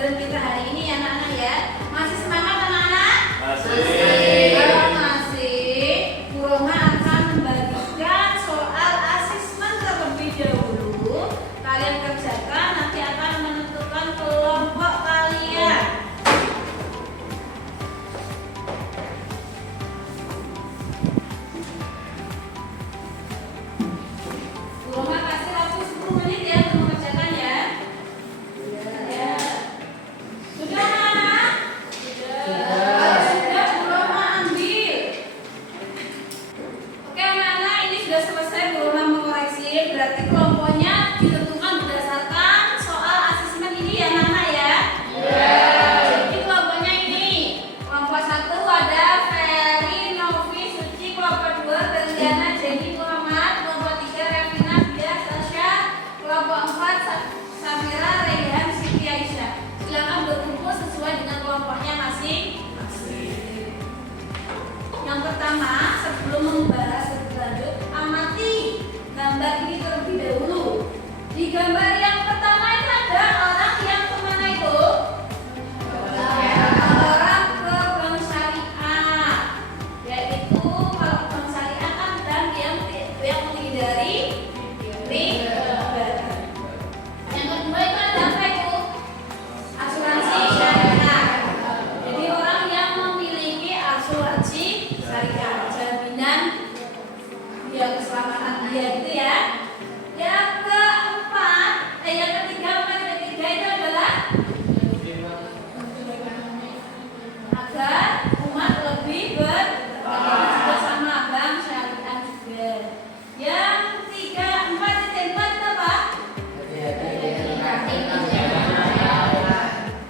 pembelajaran kita hari ini ya anak-anak ya. Masih semangat anak-anak? Masih. Kalau masih, Bu Roma akan membagikan soal asesmen terlebih dahulu. Kalian kerjakan, nanti akan menentukan kelompok kalian. Bu Roma kasih waktu 10 menit ya untuk mengerjakan ya. Ya. Sudah anak-anak? Kalau sudah Bu Roma ambil. Oke anak-anak, ini sudah selesai. Bu Roma mengoreksi. Berarti kelompoknya ditentukan berdasarkan soal asesmen ini ya anak-anak ya. Jadi kelompoknya ini. Kelompok 1 ada Ferry, Novi, Suci. Kelompok 2 Berliana, Jenny, Muhammad. Kelompok 3 Revina, Bia, Sasha. Kelompok 4 Samira, Rehan, Siti, Aisyah. Silakan berkumpul sesuai dengan kelompoknya masing-masing. Yang pertama, sebelum membahas lebih lanjut, amati gambar ini terlebih dahulu. Di gambar yang pertama itu ada orang yang kemana itu? Orang ke bank syariah. Yaitu kalau bank syariah kan dan yang menghindari riba. Yang kedua itu ada apa itu? Asuransi syariah. Jadi orang yang memiliki asuransi syariah, jaminan dia keselamatan dia gitu ya. Yang ketiga itu adalah agar umat lebih bertakwa juga sama bank syariah juga. Yang empat itu apa?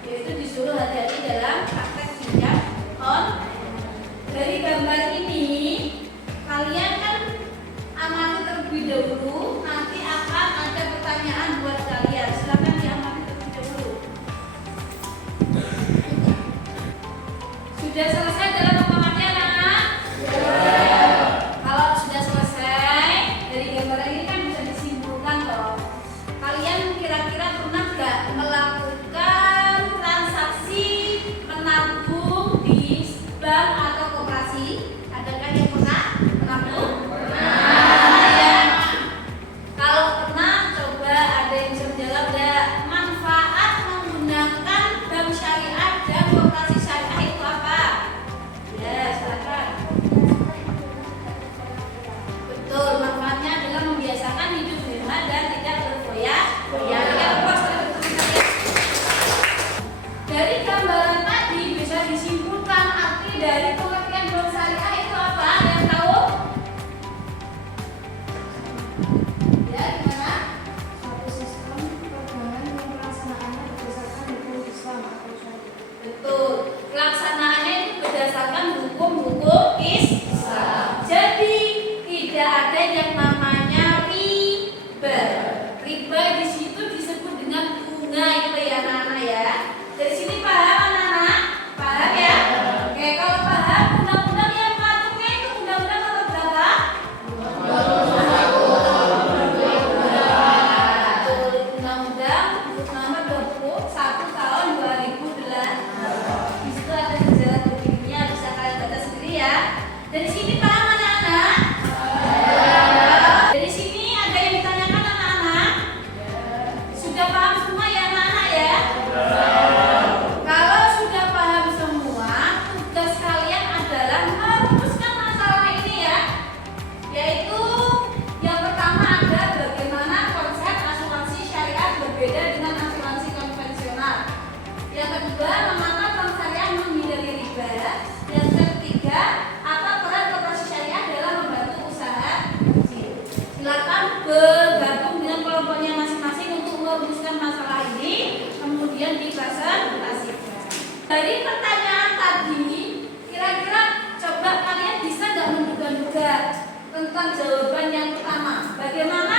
Itu disuruh hati-hati dalam praktek pinjam online. Dari gambar ini kalian kan amati terlebih dahulu, nanti akan ada pertanyaan buat kalian. Silakan diamati terlebih dahulu. Sudah selesai dalam mengamati anak-anak? Kalau sudah selesai dari gambar ini kan bisa disimpulkan loh. Kalian kira-kira pernah nggak melakukan transaksi menabung di bank atau koperasi? Adakah yang pernah menabung? Ya. Kalau pernah, coba ada yang bisa menjawab nggak? Manfaat menggunakan bank syariah dan koperasi syariah itu apa? Ya, silakan. Betul, manfaatnya adalah membiasakan hidup hemat dan tidak berfoya-foya. Dari gambaran tadi bisa disimpulkan arti dari pengertian bank syariah itu apa? Yang tahu? Ya, gimana? Suatu sistem perdagangan yang pelaksanaannya berdasarkan hukum Islam atau syariat. Betul. Pelaksanaannya itu berdasarkan hukum-hukum Islam. Jadi tidak ada yang namanya riba. Riba di situ disebut dengan bunga itu ya anak-anak ya. Dari sini paham anak-anak? Paham ya? Oke, kalau paham undang-undang yang mengaturnya itu undang-undang nomor berapa? Betul, undang-undang nomor 21 tahun 2008. Di situ ada sejarah berdirinya, bisa kalian baca sendiri ya. Dari sini paham anak-anak? Dari sini ada yang ditanyakan anak-anak? Sudah paham semua ya anak-anak ya? Kalau sudah paham semua, tugas kalian adalah merumuskan masalah ini ya. Yaitu yang pertama ada bagaimana konsep asuransi syariah berbeda dengan asuransi konvensional. Yang kedua, mengapa bank syariah menghindari riba. Yang ketiga, apa peran koperasi syariah dalam membantu usaha kecil. Silakan bergabung dengan kelompoknya masing-masing untuk merumuskan masalah ini, kemudian dipresentasikan. Dari pertanyaan tadi, kira-kira coba kalian bisa nggak menduga-duga tentang jawaban yang pertama? Bagaimana